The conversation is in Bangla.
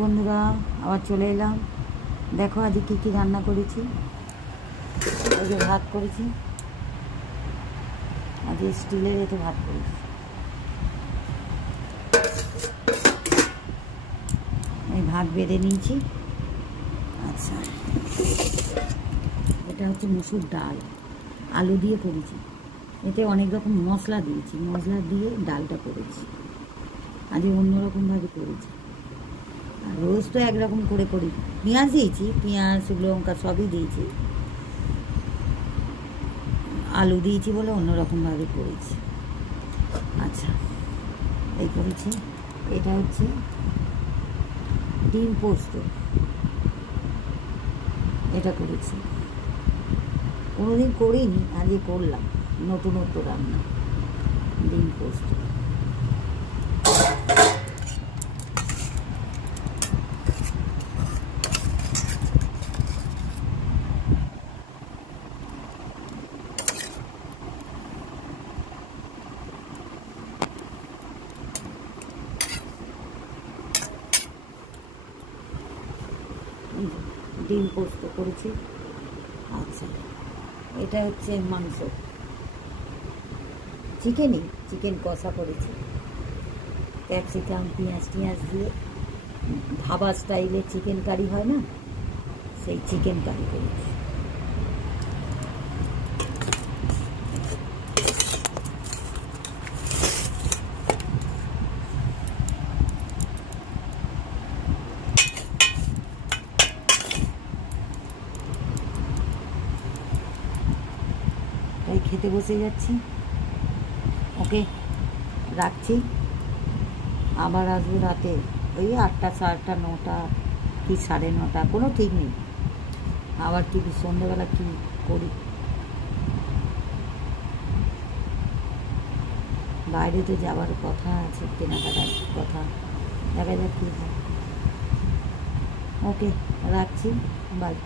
বন্ধুরা আবার চলে এলাম। দেখো আজ কী কী রান্না করেছি। এই যে ভাত করেছি, আজ স্টিলের এতে ভাত করেছি। এই ভাত বেড়ে নিয়েছি। আচ্ছা, এটা হচ্ছে মুসুর ডাল, আলু দিয়ে করেছি। এতে অনেক রকম মশলা দিয়েছি, মশলা দিয়ে ডালটা করেছি। আজ অন্যরকমভাবে করেছি। আর রোজ তো একরকম করে করি। পেঁয়াজ দিয়েছি, পেঁয়াজ শুকনো লঙ্কা সবই দিয়েছি। আলু দিয়েছি বলে অন্যরকমভাবে করেছি। আচ্ছা, এই করেছি। এটা হচ্ছে ডিম পোস্ত, এটা করেছি। কোনোদিন করিনি, আজকে করলাম। নতুনত্ব রান্না, ডিম পোস্ত। ডিম পোস্ত করেছি। আচ্ছা, এটা হচ্ছে মাংস, চিকেন কষা করেছি। ক্যাপসিকাম পেঁয়াজ দিয়ে ধাবা স্টাইলে চিকেন কারি হয় না, সেই চিকেন কারি করেছি। তাই খেতে বসে যাচ্ছি। ওকে, রাখছি। আবার আসবো রাতে ওই 8টা, 8:30, 9টা কি 9:30, কোনো ঠিক নেই। আবার কি সন্ধ্যেবেলা কী করি, বাইরে তো যাওয়ার কথা আছে, কেনাকাটার কথা, দেখা যাক কী হয়। ওকে, রাখছি, বাই।